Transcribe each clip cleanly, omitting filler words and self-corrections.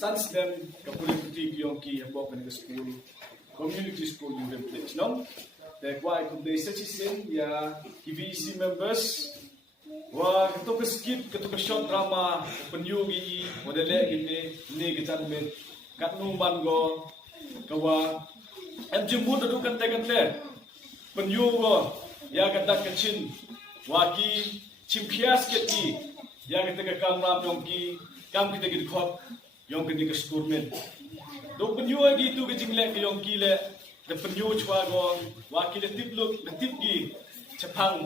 sans them community ki habok ni school community school Iurim khliehshnong the why could they such sin ya KVC members wa ketuk skit ketuk short drama penyugi modele gini ni kecanmen kat numan go kawa em jumut tu kan te penyugo ya kata kecin waki chimkias keti ya kata kamram yongki kam kita gid khot yong kini ke school men do penyu gi tu ke jingle ke yong ki le de penyu chwa go wa ki le tip look de tip gi chapang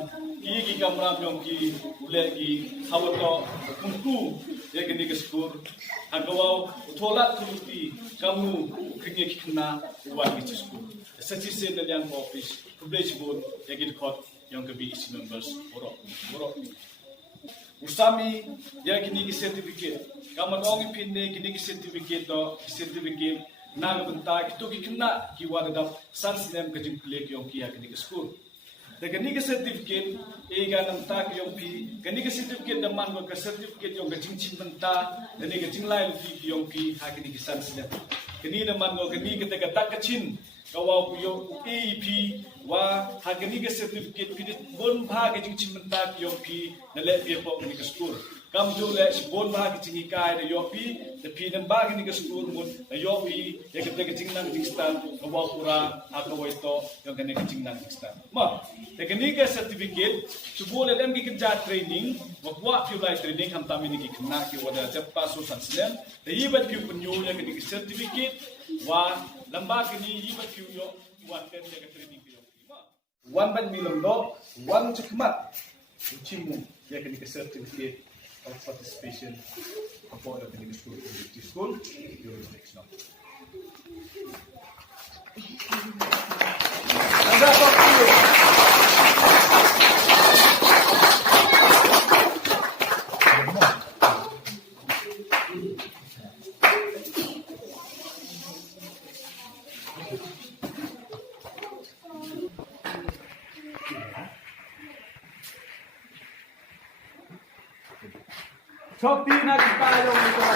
ki kamram yong ki ule gi hawato kumku ye kini ke school agaw tholat thulupi kamu khinge ki khynnah wa ki school sachi se de yang office publish board ye gid khot yong ke BEC members oro usami ya kini ki certificate kaman ongi pinne kini ki certificate na benta kitu ki khynnah ki wada sans nem ka jim klek yong ki kini ki school the kini ki certificate e ga nam ta ki yong pi kini ki certificate da man go ka certificate yong ka jing chin benta kini ki jing lai fi yong ki kini ki sans nem kini da man go kini ki ta ka chin kawa ku yo EP wa kini ki certificate ki bon bha ki jing chin benta ki yong ki na le pe po kini ki school kam jo le bon ba ki chingi kai de yopi de pi nam ba ki ni ka school mun yopi ye ke te jing nang jing stan ka wa pura aka wa to yo ke ne jing nang jing stan ma te ke ni ka certificate chu bo le dem ki ja training wa pi lai training ham ta mi ni ki khynnah ki wa da jab pa so san snem de yi bat pi pun yo ye ke ni certificate wa lamba ki ni yi bat pi yo wa ke ne ka training ki yo ma one ban mi lam do one chukmat chimu ye ke ni certificate of participation for the Naka Community School Iurim khliehshnong. Chokti na tayo nito.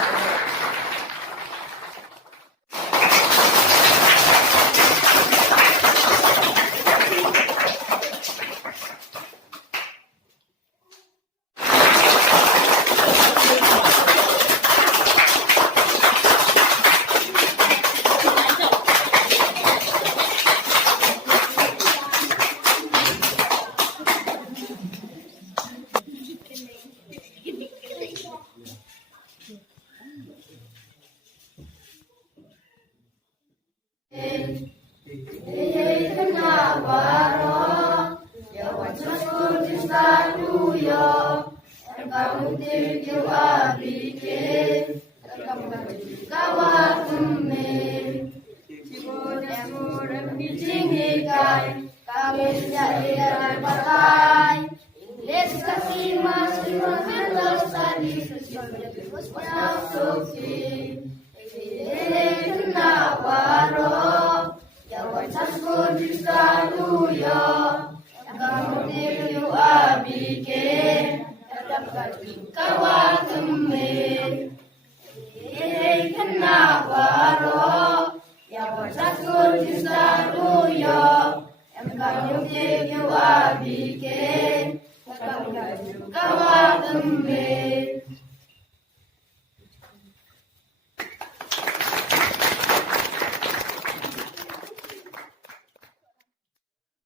Khynnah